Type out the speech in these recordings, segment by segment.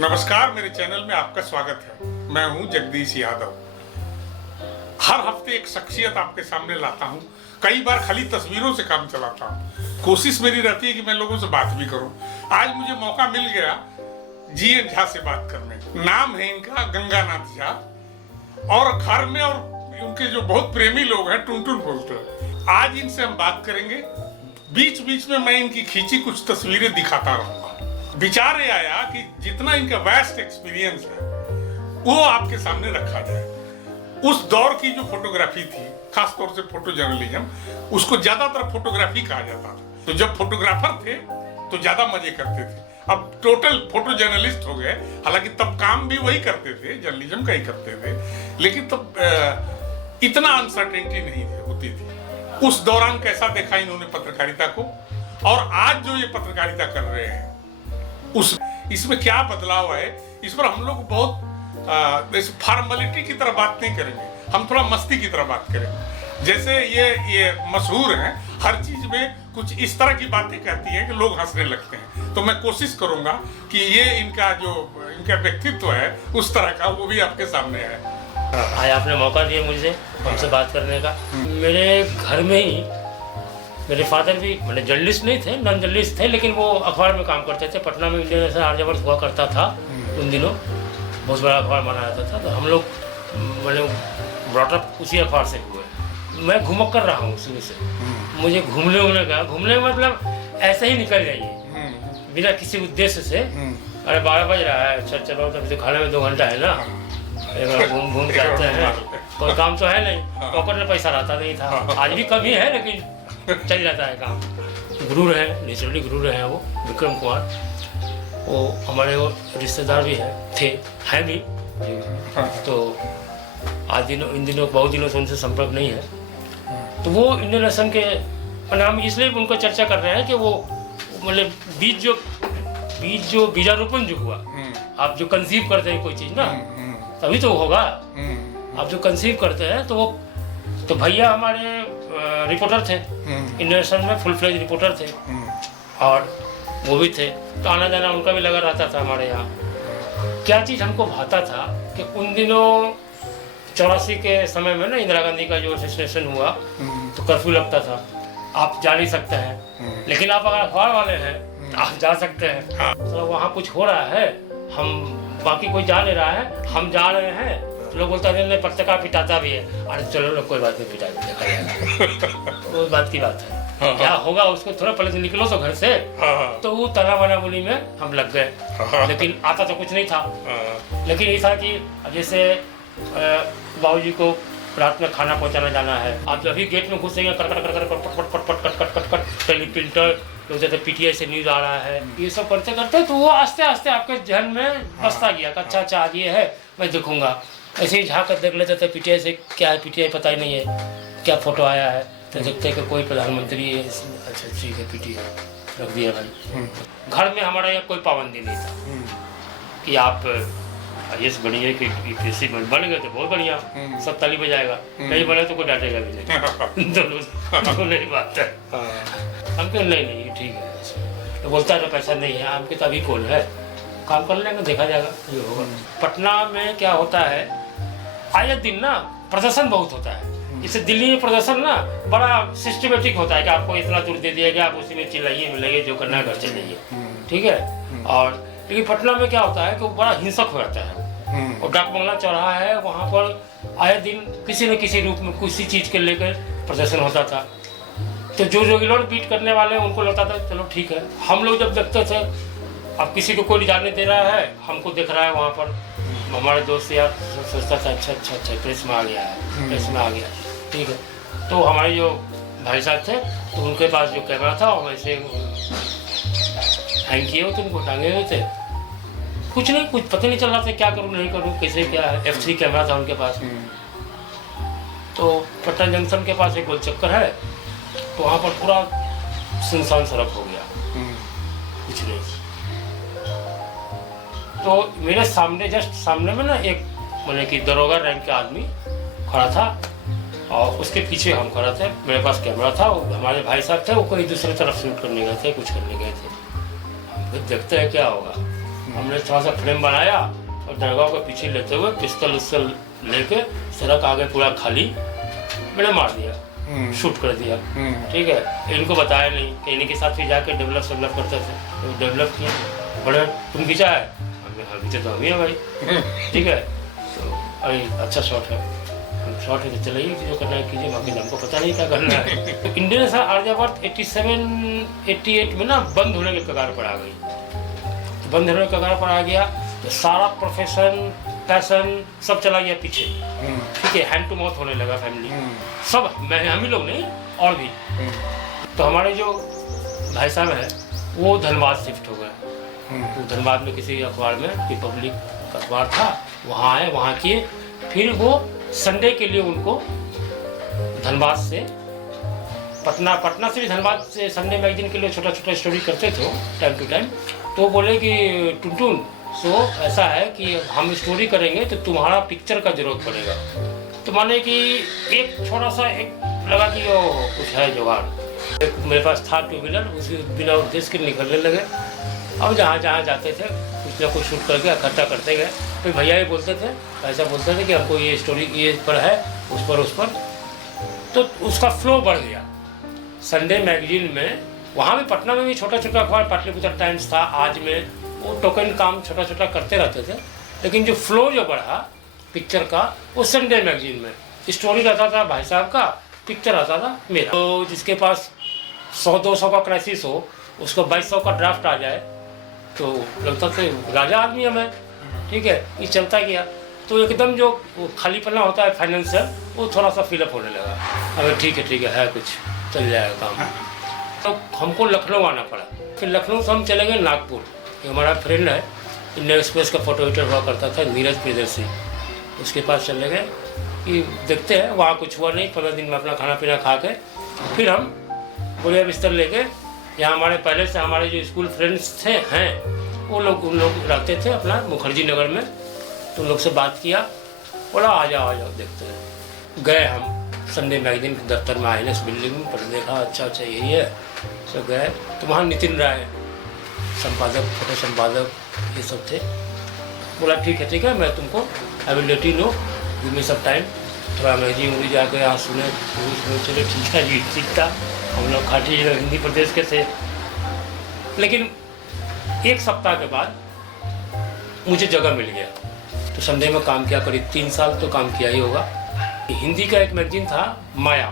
नमस्कार, मेरे चैनल में आपका स्वागत है। मैं हूं जगदीश यादव। हर हफ्ते एक शख्सियत आपके सामने लाता हूं। कई बार खाली तस्वीरों से काम चलाता हूं। कोशिश मेरी रहती है कि मैं लोगों से बात भी करूं। आज मुझे मौका मिल गया जीएन झा से बात करने। नाम है इनका गंगानाथ झा और घर में और उनके जो बहुत प्रेमी लोग हैं टुनटुन बोलते हैं। आज इनसे हम बात करेंगे। बीच बीच में मैं इनकी खींची कुछ तस्वीरें दिखाता रहूंगा। विचार ये आया कि जितना इनका वास्ट एक्सपीरियंस है वो आपके सामने रखा जाए। उस दौर की जो फोटोग्राफी थी, खासतौर से फोटो जर्नलिज्म, उसको ज्यादातर फोटोग्राफी कहा जाता था। तो जब फोटोग्राफर थे तो ज्यादा मजे करते थे। अब टोटल फोटो जर्नलिस्ट हो गए। हालांकि तब काम भी वही करते थे, जर्नलिज्म का ही करते थे, लेकिन तब इतना अनसर्टेनिटी नहीं होती थी। उस दौरान कैसा देखा इन्होंने पत्रकारिता को, और आज जो ये पत्रकारिता कर रहे हैं इसमें क्या बदलाव है, इस पर हम लोग बहुत फॉर्मेलिटी की तरह बात नहीं करेंगे। हम थोड़ा मस्ती की तरह बात करेंगे। जैसे ये मशहूर हैं, हर चीज में कुछ इस तरह की बातें कहती हैं कि लोग हंसने लगते हैं। तो मैं कोशिश करूंगा कि ये इनका व्यक्तित्व है उस तरह का, वो भी आपके सामने है। आज आपने मौका दिया मुझे हमसे बात करने का। मेरे घर में ही मेरे फादर भी मतलब जर्नलिस्ट नहीं थे, नॉन जर्नलिस्ट थे, लेकिन वो अखबार में काम करते थे। पटना में इंडियन नेशनल आर्यावर्त हुआ करता था उन दिनों, बहुत बड़ा अखबार माना जाता था। तो हम लोग मतलब ब्रॉटअप उसी अखबार से हुए। मैं घुमक कर रहा हूँ शुरू से। मुझे घूमने का मतलब ऐसे ही निकल जाइए बिना किसी उद्देश्य से। अरे 12 बज रहा है, अच्छा चलो तो खाने में 2 घंटा है ना, घूम के आते हैं। कोई काम तो है नहीं, पॉकेट में पैसा रहता नहीं था। आज भी कम ही है लेकिन चल जाता है काम। गुरु रहे, नेचुरली गुरु रहे हैं वो, विक्रम कुमार। वो हमारे वो रिश्तेदार भी हैं भी। तो आज इन दिनों बहुत दिनों से उनसे संपर्क नहीं है। तो वो इंडियन नेशन के नाम इसलिए उनको चर्चा कर रहे हैं कि वो मतलब बीजारोपण जो हुआ, आप जो कंसीव करते हैं कोई चीज़ ना, तभी तो होगा। आप जो कंसीव करते हैं तो भैया हमारे रिपोर्टर थे इंटरनेशनल में, फुल फ्लेज रिपोर्टर थे, और वो भी थे। तो आना जाना उनका भी लगा रहता था हमारे यहाँ। क्या चीज़ हमको भाता था कि उन दिनों 84 के समय में ना इंदिरा गांधी का जो असिस्टेशन हुआ तो कर्फ्यू लगता था। आप जा नहीं सकते हैं, लेकिन आप अगर अखबार वाले हैं तो आप जा सकते हैं। तो वहाँ कुछ हो रहा है, हम बाकी कोई जा नहीं रहा है, हम जा रहे हैं। लोग बोलता है पत्रकार पिटाता भी है। अरे चलो लोग कोई बात नहीं, पिटा देखा जाएगा। तो वो बात की बात है। क्या होगा उसको, थोड़ा पहले से निकलो तो घर से। तो वो तना बना बोली में हम लग गए, लेकिन आता तो कुछ नहीं था। लेकिन ये था कि जैसे बाबूजी को रात में खाना पहुंचाना जाना है, आप जब भी गेट में घुसेंगे कट टेलीप्रिंटर पीटीआई से न्यूज आ रहा है, ये सब करते करते तो वो आस्ते आस्ते आपके जहन में बसता गया। अच्छा आज ये है, मैं देखूंगा। ऐसे ही झाँक कर देख लेते थे पीटीआई से क्या है, पीटीआई पता ही नहीं है क्या फोटो आया है। तो देखते कि कोई प्रधानमंत्री है। अच्छा ठीक है, पीटीआई रख दिया भाई। घर में हमारा यहाँ कोई पाबंदी नहीं था कि आप IAS बनिए कि यूपीएससी बन गए तो बहुत बढ़िया, सब ताली बजाएगा। नहीं बने तो कोई डांटेगा भी नहीं। दोनों ही बात है। हम कह नहीं ठीक है। तो बोलता है पैसा नहीं है, आपके तो अभी कौन है, काम कर लेंगे, देखा जाएगा ये होगा। पटना में क्या होता है, आए दिन ना प्रदर्शन बहुत होता है। जैसे दिल्ली में प्रदर्शन ना बड़ा सिस्टमेटिक होता है कि आपको इतना दूर दे दिया गया, आप उसी में चिल्लाइए मिलाइए, जो करना है घर से जाइए, ठीक है। और लेकिन पटना में क्या होता है कि बड़ा हिंसक हो जाता है। और डाक बंगला चौराहा है, वहाँ पर आए दिन किसी न किसी रूप में किसी चीज़ के लेकर प्रदर्शन होता था। तो जो रेगुलर बीट करने वाले उनको लगता था चलो ठीक है। हम लोग जब देखते थे अब किसी को कोई जाने दे रहा है, हमको देख रहा है वहाँ पर, हमारे दोस्त यार सोचता था अच्छा प्रेस में आ गया है, प्रेस में आ गया, ठीक है। तो हमारे जो भाई साहब थे तो उनके पास जो कैमरा था वो वैसे हैंग किए हुए थे, उनको टांगे हुए थे। कुछ नहीं, कुछ पता नहीं चल रहा था क्या करूँ नहीं करूँ, कैसे क्या है। F3 कैमरा था उनके पास। तो पटना जंक्शन के पास एक गोल चक्कर है, तो वहाँ पर पूरा सुनसान सड़क हो गया, कुछ नहीं। तो मेरे सामने जस्ट सामने में ना एक मतलब कि दरोगा रैंक का आदमी खड़ा था, और उसके पीछे हम खड़ा थे। मेरे पास कैमरा था, हमारे भाई साहब थे, वो कोई दूसरी तरफ शूट करने गए थे, कुछ करने गए थे। देखते हैं क्या होगा। हमने थोड़ा सा फ्रेम बनाया और दरगाह को पीछे लेते हुए पिस्तल उस्तल लेके सड़क आगे पूरा खाली मैंने मार दिया, शूट कर दिया। ठीक है, इनको बताया नहीं कि इन्हीं के साथ फिर जाके डेवलप करते थे, तो डेवलप किए। बड़े तुम खींचा है, हमने हाँ खींचे तो हम ही है भाई। ठीक है, तो अरे अच्छा शॉट है, शॉट है तो चलिए जो करना है कीजिए, बाकी हमको पता नहीं क्या करना है। तो इंडियन सा आर्यावर्त 87-88 में ना बंद होने के कगार पर आ गई। तो बंद होने के कगार पर आ गया तो सारा प्रोफेशन पैशन सब चला गया पीछे। ठीक है, हैंड टू माउथ होने लगा फैमिली सब, मैं हम ही लोग नहीं और भी। तो हमारे जो भाई साहब हैं वो धनबाद शिफ्ट हो गए। तो धनबाद में किसी अखबार में रिपब्लिक अखबार था, वहाँ आए, वहाँ किए। फिर वो संडे के लिए उनको धनबाद से पटना से भी धनबाद से संडे मैगजीन के लिए छोटा छोटा स्टोरी करते थे टाइम टू टाइम। तो बोले कि टुनटुन सो ऐसा है कि हम स्टोरी करेंगे तो तुम्हारा पिक्चर का जरूरत पड़ेगा। तो माने कि एक छोटा सा एक लगा कि वो कुछ है जुगाड़। मेरे पास था 2 व्हीलर, उसी बिना उद्देश्य के निकलने लगे। अब जहाँ जाते थे कुछ ना कुछ शूट करके इकट्ठा करते गए। फिर भैया ही बोलते थे, ऐसा बोलते थे कि हमको ये स्टोरी ये पर है, उस पर। तो उसका फ्लो बढ़ गया। संडे मैगजीन में वहाँ भी पटना में भी छोटा छोटा अखबार पाटलिपुत्र टाइम्स था, आज में वो टोकन काम छोटा छोटा करते रहते थे। लेकिन जो फ्लो जो बढ़ा पिक्चर का वो संडे मैगजीन में स्टोरी रहता था भाई साहब का, पिक्चर आता था मेरा। तो जिसके पास 100-200 का क्राइसिस हो उसको 2200 का ड्राफ्ट आ जाए तो लगता था राजा आदमी है मैं। ठीक है, ये चलता गया। तो एकदम जो खाली पन्ना होता है फाइनेंशियल वो थोड़ा सा फिलअप होने लगा। अगर ठीक है कुछ चल जाएगा काम। तो हमको लखनऊ आना पड़ा। फिर लखनऊ से हम चले गए नागपुर। हमारा फ्रेंड है, इंडियन एक्सप्रेस का फोटो एडिटर हुआ करता था, नीरज प्रियदर्शी, उसके पास चले गए कि देखते हैं। वहाँ कुछ हुआ नहीं। 15 दिन में अपना खाना पीना खा के फिर हम बोलिया बिस्तर लेके, यहाँ हमारे पहले से हमारे जो स्कूल फ्रेंड्स थे हैं उन लोग रहते थे अपना मुखर्जी नगर में। तो उन लोग से बात किया, बोला आ जाओ देखते हैं। गए हम संडे मैगजीन के दफ्तर में, INS बिल्डिंग में, पर देखा अच्छा यही है। तो गए तो वहाँ नितिन राय संपादक, फोटो संपादक ये सब थे। बोला ठीक है मैं तुमको I will let you know, give me some time. थोड़ा मैगजीन उड़ी जाकर यहाँ सुने चलो ठीक है जी, ठीक था। हम लोग खाटी हिंदी प्रदेश के थे। लेकिन एक सप्ताह के बाद मुझे जगह मिल गया। तो संडे में काम किया, करीब 3 साल तो काम किया ही होगा। हिंदी का एक मैगजीन था माया,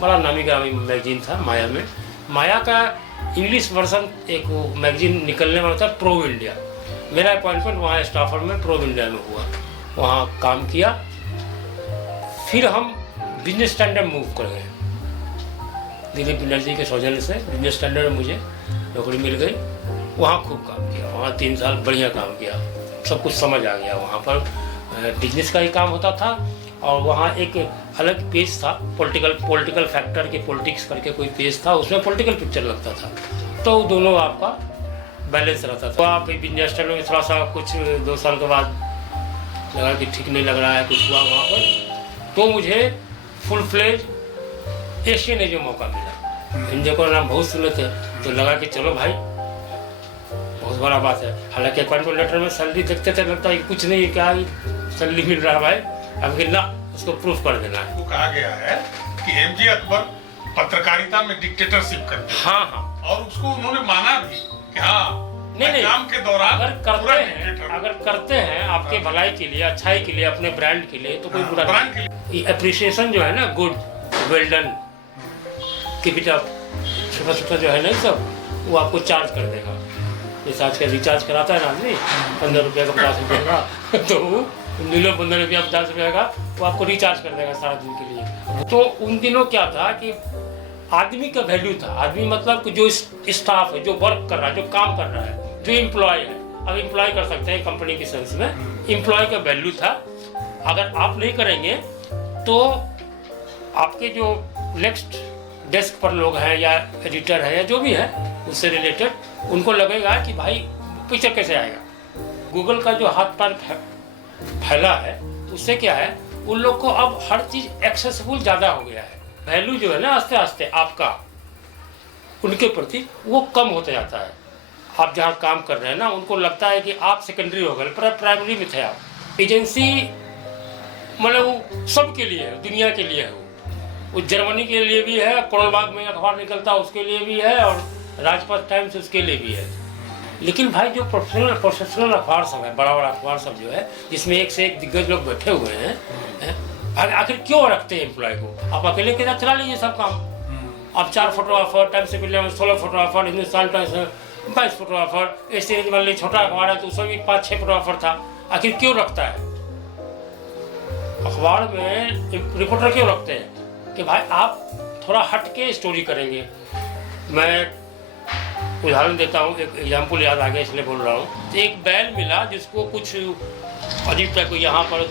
बड़ा नामी ग्रामी मैगजीन था माया में। माया का इंग्लिश वर्जन एक वो मैगजीन निकलने वाला था, प्रो इंडिया। मेरा अपॉइंटमेंट वहाँ स्टाफर में प्रो इंडिया में हुआ, वहाँ काम किया। फिर हम बिजनेस स्टैंडर्ड मूव कर गए। दिलीप बनर्जी के सौजन्य से बिजनेस स्टैंडर्ड में मुझे नौकरी मिल गई। वहाँ खूब काम किया, वहाँ 3 साल बढ़िया काम किया, सब कुछ समझ आ गया। वहाँ पर बिजनेस का ही काम होता था और वहाँ एक अलग पेज था पॉलिटिकल फैक्टर के पॉलिटिक्स करके कोई पेज था, उसमें पॉलिटिकल पिक्चर लगता था। तो दोनों आपका बैलेंस रहता था। आप बिजनेस स्टैंडर्ड में थोड़ा सा कुछ 2 साल के बाद लगा कि ठीक नहीं लग रहा है, कुछ हुआ वहाँ पर, तो मुझे फुल फ्लेज एशियन एज मौका मिला। इंडिया का नाम बहुत सुने थे, तो लगा कि चलो भाई बहुत बड़ा बात है। हालांकि अपॉइंटमेंट लेटर में सैलरी देखते थे, लगता है कि कुछ नहीं, क्या सैलरी मिल रहा है भाई, अब ना उसको प्रूफ कर देना है। तो कहा गया है कि MJ अकबर पत्रकारिता में डिक्टेटरशिप करते हैं। हाँ, और उसको उन्होंने माना भी कि हाँ नहीं, काम के दौरान अगर करते हैं आपके भलाई के लिए, अच्छाई के लिए, अपने ब्रांड के लिए, तो कोई बुरा नहीं। अप्रिसिएशन जो है ना, good, well done, keep it up, छोटा जो है ना सब, वो आपको चार्ज कर देगा। जैसे आज का रिचार्ज कराता है ना आदमी 15 रुपये का 50 रुपये का, तो मिलो 15 रुपया 50 रुपये का, वो आपको रिचार्ज कर देगा सारा दिन के लिए। तो उन दिनों क्या था कि आदमी का वैल्यू था। आदमी मतलब कि जो स्टाफ है, जो वर्क कर रहा है, जो काम कर रहा है, जो एम्प्लॉय है। अब एम्प्लॉय कर सकते हैं कंपनी की सेंस में, एम्प्लॉय का वैल्यू था। अगर आप नहीं करेंगे तो आपके जो नेक्स्ट डेस्क पर लोग हैं या एडिटर है या जो भी है उससे रिलेटेड, उनको लगेगा कि भाई पिक्चर कैसे आएगा। गूगल का जो हाथ पैर फैला है उससे क्या है, उन लोग को अब हर चीज़ एक्सेसिबल ज़्यादा हो गया है। वैल्यू जो है ना आस्ते आस्ते आपका उनके प्रति वो कम होते जाता है। आप जहाँ काम कर रहे हैं ना, उनको लगता है कि आप सेकेंडरी हो गए, पर प्राइमरी में थे आप। एजेंसी मतलब वो सबके लिए है, दुनिया के लिए है। वो जर्मनी के लिए भी है, करोलबाग में अखबार निकलता है उसके लिए भी है, और राजपथ टाइम्स उसके लिए भी है। लेकिन भाई जो प्रोफेशनल अखबार सब है, बड़ा बड़ा अखबार सब जो है, जिसमें एक से एक दिग्गज लोग बैठे हुए हैं, आखिर क्यों रखते हैं एम्प्लॉय को? आप अकेले के साथ चला लीजिए सब काम। आप 4 फोटोग्राफर, टाइम्स ऑफ इंडिया में 16 फोटोग्राफर, हिंदुस्तान टाइम्स में 22 फोटोग्राफर, ऐसे मान लीजिए छोटा अखबार है तो उसमें भी 5-6 फोटोग्राफर था। आखिर क्यों रखता है अखबार में रिपोर्टर? क्यों रखते हैं कि भाई आप थोड़ा हट के स्टोरी करेंगे। मैं उदाहरण देता हूँ, एक एग्जाम्पल याद आ गया इसलिए बोल रहा हूँ। एक बैल मिला जिसको कुछ अजीब टाइप को यहाँ पर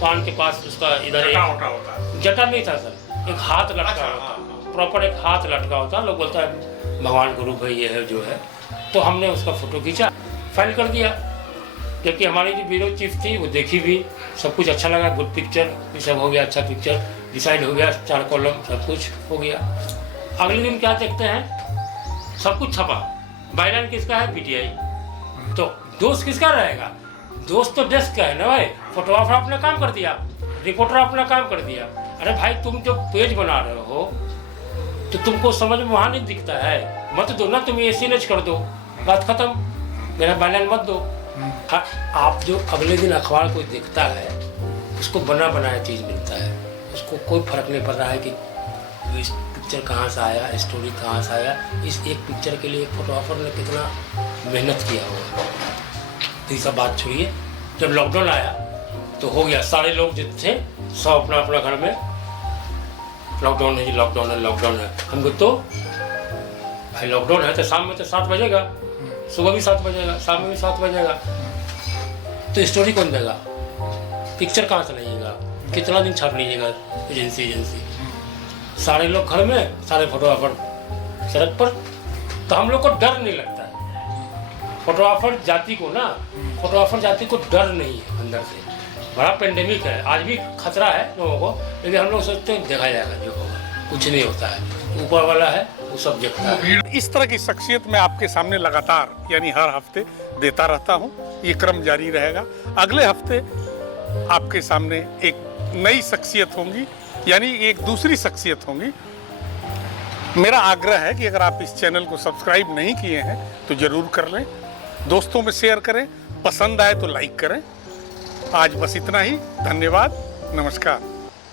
कान के पास उसका इधर जटा नहीं था सर, एक हाथ लटका होता, प्रॉपर एक हाथ लटका होता। लोग बोलता है भगवान का रूप है, ये है जो है। तो हमने उसका फोटो खींचा, फाइल कर दिया। जबकि हमारी जो ब्यूरो चीफ थी वो देखी भी, सब कुछ अच्छा लगा, गुड पिक्चर, ये सब हो गया, अच्छा पिक्चर डिसाइड हो गया, 4 कॉलम सब कुछ हो गया। अगले दिन क्या देखते हैं, सब कुछ छपा, बाइलाइन किसका है? पीटीआई। तो दोस्त किसका रहेगा? दोस्त तो डेस्क का है ना भाई। फोटोग्राफर अपना काम कर दिया, रिपोर्टर अपना काम कर दिया। अरे भाई तुम जो पेज बना रहे हो तो तुमको समझ में वहाँ नहीं दिखता है, मत दो ना, तुम एसीनेज कर दो, बात खत्म, मेरा बाइलाइन मत दो। हाँ, आप जो अगले दिन अखबार को देखता है उसको बना बनाया चीज़ मिलता है, उसको कोई फर्क नहीं पड़ रहा है कि इस पिक्चर कहाँ से आया, स्टोरी कहाँ से आया। इस एक पिक्चर के लिए फोटोग्राफर ने कितना मेहनत किया होगा। तो ये सब बात छोड़िए। जब लॉकडाउन आया तो हो गया, सारे लोग जो थे सब अपना अपना घर में, लॉकडाउन है जी, लॉकडाउन है, लॉकडाउन है। हमको तो भाई लॉकडाउन है तो शाम में तो 7 बजेगा, सुबह भी 7 बजेगा, शाम में भी 7 बजेगा, तो स्टोरी कौन देगा? पिक्चर कहाँ से लीजिएगा? कितना दिन छाप लीजिएगा? एजेंसी सारे लोग घर में, सारे फोटोग्राफर सड़क पर। तो हम लोग को डर नहीं लगता है। फोटोग्राफर जाति को ना, फोटोग्राफर जाति को डर नहीं है अंदर से। बड़ा पेंडेमिक है, आज भी खतरा है लोगों को, लेकिन हम लोग सोचते हैं देखा जाएगा, जो होगा कुछ नहीं होता है, ऊपर वाला है वो सब देखता है। इस तरह की शख्सियत मैं आपके सामने लगातार यानी हर हफ्ते देता रहता हूं। ये क्रम जारी रहेगा। अगले हफ्ते आपके सामने एक नई शख्सियत होंगी, यानी एक दूसरी शख्सियत होंगी। मेरा आग्रह है कि अगर आप इस चैनल को सब्सक्राइब नहीं किए हैं तो जरूर कर लें, दोस्तों में शेयर करें, पसंद आए तो लाइक करें। आज बस इतना ही, धन्यवाद, नमस्कार।